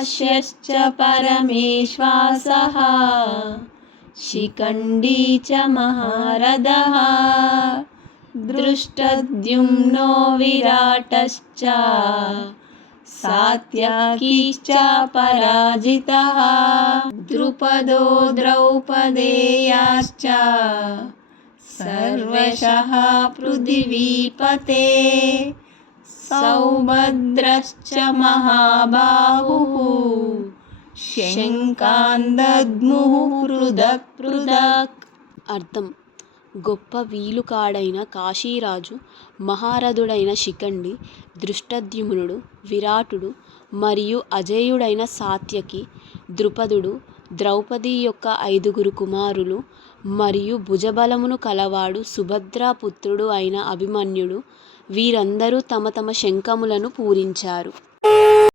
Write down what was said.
काश्यश्च परमेश्वासः शिखण्डी च महारथः दृष्टद्युम्नो विराटश्च सात्यकीश्च पराजितः द्रुपदो द्रौपदेयाश्च सर्वशः पृथिवीपते सौभद्रश्च महाबाहुः శంఖాందద్ముః పృథక్ పృథక్. అర్థం: గొప్ప వీలుకాడైన కాశీరాజు, మహారథుడైన శిఖండి, దృష్టద్యుమ్నుడు, విరాటుడు మరియు అజేయుడైన సాత్యకి, ద్రుపదుడు, ద్రౌపది యొక్క 5 కుమారులు మరియు భుజబలమును కలవాడు సుభద్రా పుత్రుడు అయిన అభిమన్యుడు, వీరందరూ తమ తమ శంఖములను పూరించారు.